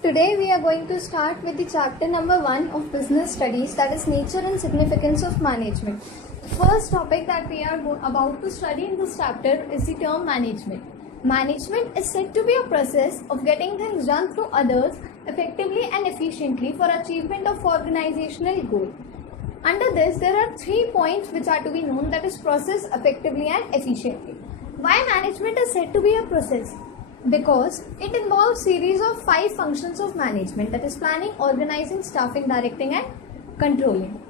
Today we are going to start with the chapter number 1 of business studies, that is nature and significance of management. The first topic that we are about to study in this chapter is the term management. Management is said to be a process of getting things done through others effectively and efficiently for achievement of organizational goal. Under this, there are 3 points which are to be known, that is process, effectively and efficiently. Why management is said to be a process? Because it involves series of 5 functions of management, that is planning, organizing, staffing, directing and controlling.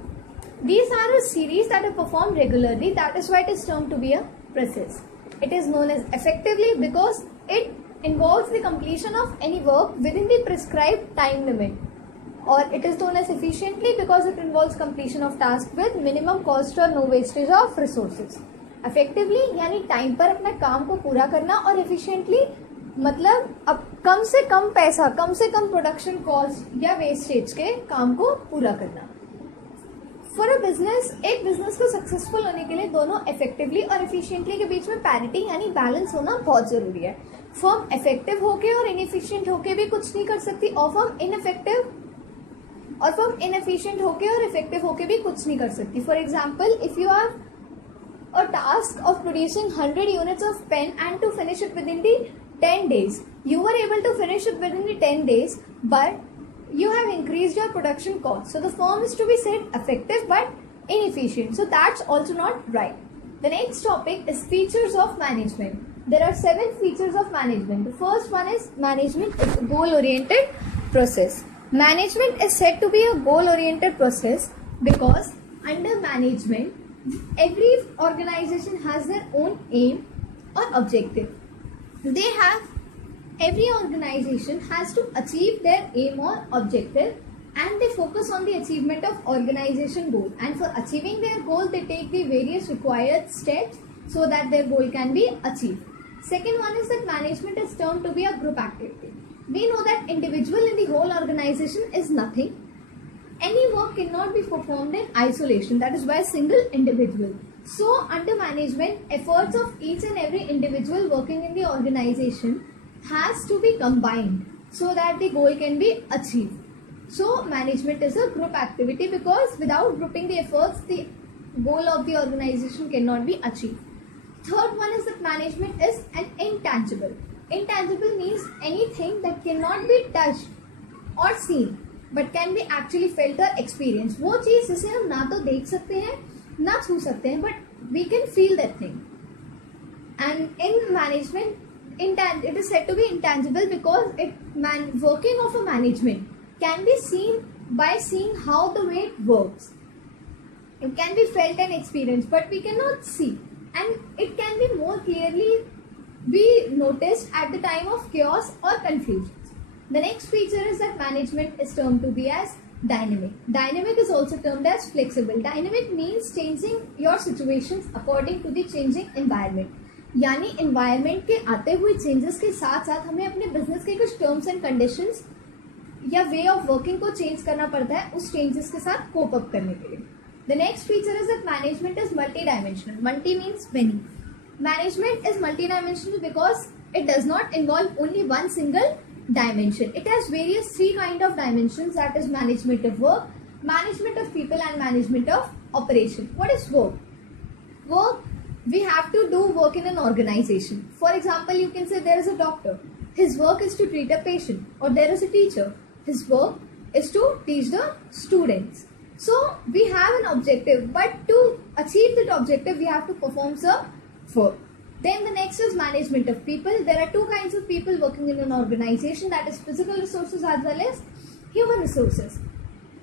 These are a series that are performed regularly, that is why it is termed to be a process. It is known as effectively because it involves the completion of any work within the prescribed time limit, or it is known as efficiently because it involves completion of task with minimum cost or no wastage of resources. Effectively यानी time पर अपने काम को पूरा करना, और efficiently मतलब अब कम से कम पैसा, कम से कम प्रोडक्शन कॉस्ट या वेस्टेज के काम को पूरा करना. फॉर अ बिजनेस, एक बिजनेस को सक्सेसफुल होने के लिए दोनों इफेक्टिवली और एफिशिएंटली के बीच में पैरिटी यानी बैलेंस होना बहुत जरूरी है. फर्म इफेक्टिव होके और इनएफिशिएंट होके भी कुछ नहीं कर सकती, और फर्म इनएफिशिएंट होके और इफेक्टिव होके भी कुछ नहीं कर सकती. For example, if you have a task of producing 100 units of pen and to finish it within the 10 days. You were able to finish it within the 10 days, but you have increased your production cost. So the firm is to be said effective but inefficient. So that's also not right. The next topic is features of management. There are 7 features of management. The first one is management is a goal-oriented process. Management is said to be a goal-oriented process because under management, every organization has their own aim or objective. Every organization has to achieve their aim or objective, and they focus on the achievement of organization goal, and for achieving their goal they take the various required steps so that their goal can be achieved. Second one is that management is termed to be a group activity. We know that individual in the whole organization is nothing. Any work cannot be performed in isolation, that is by a single individual. So under management, efforts of each and every individual working in the organization has to be combined so that the goal can be achieved. So management is a group activity because without grouping the efforts, the goal of the organization cannot be achieved. Third one is that management is an intangible. Intangible means anything that cannot be touched or seen but can be actually felt or experienced. वो चीज जिसे हम ना तो देख सकते हैं ना छू सकते हैं, but we can feel that thing. And in management, it is said to be intangible because working of a management can be seen by seeing how the way it works. It can be felt and experienced, but we cannot see, and it can be more clearly be noticed at the time of chaos or confusion. The next feature is that management is termed to be as dynamic. Dynamic is also termed as flexible. Dynamic means changing your situations according to the changing environment. यानी environment के आते हुए changes के साथ साथ हमें अपने business के कुछ terms and conditions या way of working को change करना पड़ता है उस changes के साथ cope up करने के लिए. The next feature is that management is multidimensional. Multi means many. Management is multidimensional because it does not involve only one single dimension. It has various 3 kind of dimensions, that is management of work, management of people and management of operation. What is work? Work, we have to do work in an organization. For example, you can say there is a doctor. His work is to treat a patient. Or there is a teacher. His work is to teach the students. So we have an objective, but to achieve that objective we have to perform some work. Then the next is management of people. There are 2 kinds of people working in an organization, that is physical resources as well as human resources.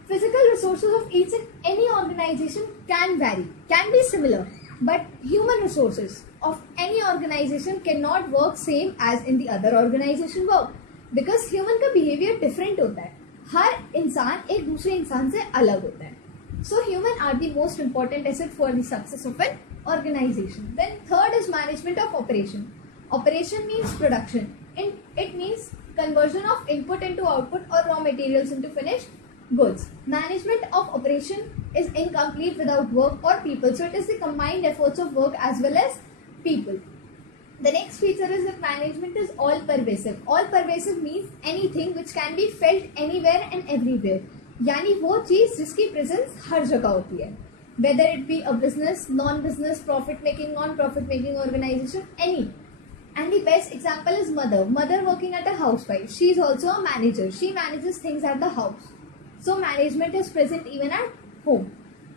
Physical resources of each and any organization can vary, can be similar, but human resources of any organization cannot work same as in the other organization work, because human का behavior different होता है. हर इंसान एक दूसरे इंसान से अलग होता है. So human are the most important asset for the success of an organization. Then third is management of operation. Operation means production. It means conversion of input into output or raw materials into finished goods. Management of operation is incomplete without work or people. So it is the combined efforts of work as well as people. The next feature is that management is all pervasive. All pervasive means anything which can be felt anywhere and everywhere. यानी वो चीज जिसकी presence हर जगह होती है, whether it be a business, non-business, profit-making, non-profit-making organization, any. And the best example is mother. Mother working at a housewife. She is also a manager. She manages things at the house. So management is present even at home.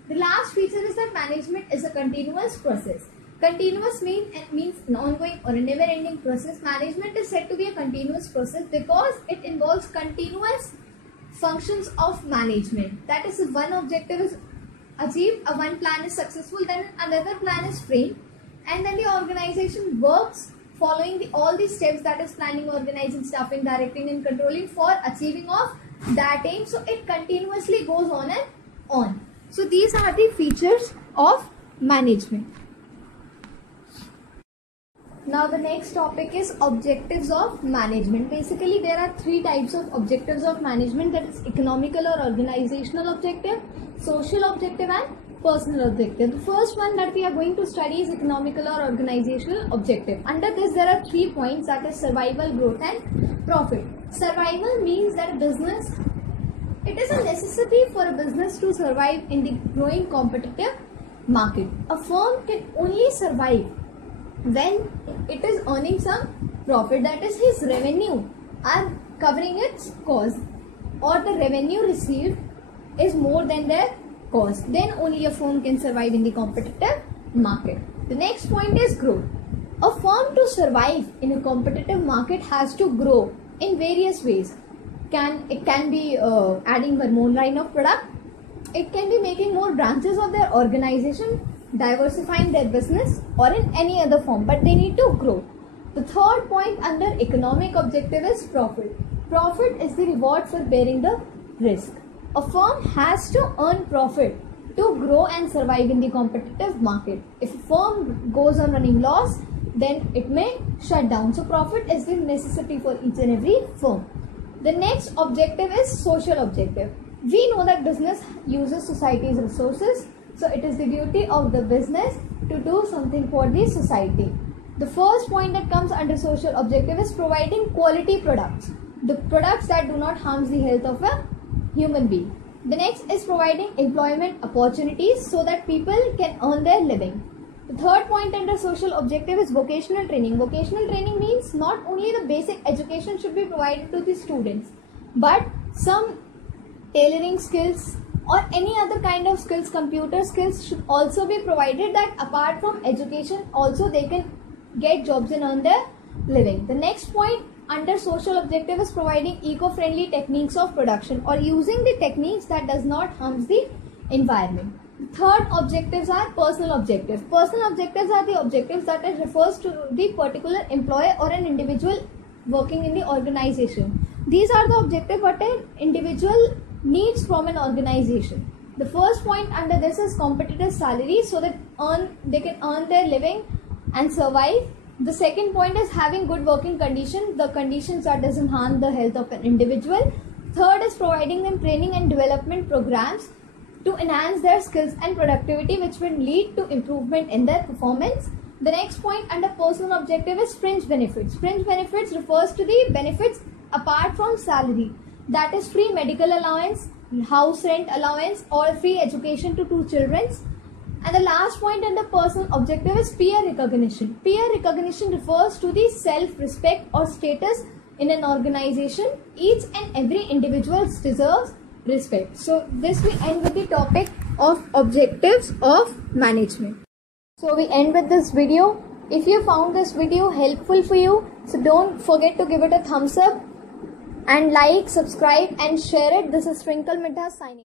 The last feature is that management is a continuous process. Continuous means an ongoing or a never-ending process. Management is said to be a continuous process because it involves continuous functions of management. That is, if one objective is achieved, one plan is successful, then another plan is framed, and then the organization works following all the steps, that is planning, organizing, staffing, directing and controlling for achieving of that aim. So it continuously goes on and on. So these are the features of management. Now the next topic is objectives of management. Basically there are three types of objectives of management, that is economical or organizational objective, social objective and personal objective. The first one that we are going to study is economical or organizational objective. Under this there are 3 points, that is survival, growth and profit. Survival means that business, it is a necessity for a business to survive in the growing competitive market. A firm can only survive when it is earning some profit, that is his revenue are covering its cost, or the revenue received is more than their cost, then only a firm can survive in the competitive market. The next point is growth. A firm to survive in a competitive market has to grow in various ways. It can be adding one more line of product, it can be making more branches of their organization, diversifying their business, or in any other form, but they need to grow. The third point under economic objective is profit. Profit is the reward for bearing the risk. A firm has to earn profit to grow and survive in the competitive market. If a firm goes on running loss, then it may shut down. So profit is the necessity for each and every firm. The next objective is social objective. We know that business uses society's resources, so it is the duty of the business to do something for the society. The first point that comes under social objective is providing quality products, the products that do not harm the health of a human being. The next is providing employment opportunities so that people can earn their living. The third point under social objective is vocational training. Vocational training means not only the basic education should be provided to the students, but some tailoring skills or any other kind of skills, computer skills should also be provided, that apart from education also they can get jobs and earn their living. The next point under social objective is providing eco-friendly techniques of production, or using the techniques that does not harm the environment. Third objectives are personal objectives. Personal objectives are the objectives that refers to the particular employee or an individual working in the organization. These are the objectives what an individual needs from an organization. The first point under this is competitive salary, so that they can earn their living and survive. The second point is having good working conditions, the conditions that doesn't harm the health of an individual. Third is providing them training and development programs to enhance their skills and productivity, which will lead to improvement in their performance. The next point under personal objective is fringe benefits. Fringe benefits refers to the benefits apart from salary, that is free medical allowance, house rent allowance, or free education to 2 children. And the last point under personal objective is peer recognition. Peer recognition refers to the self-respect or status in an organization. Each and every individual deserves respect. So this we end with the topic of objectives of management. So we end with this video. If you found this video helpful for you, so don't forget to give it a thumbs up and like, subscribe and share it. This is Twinkle Midha signing.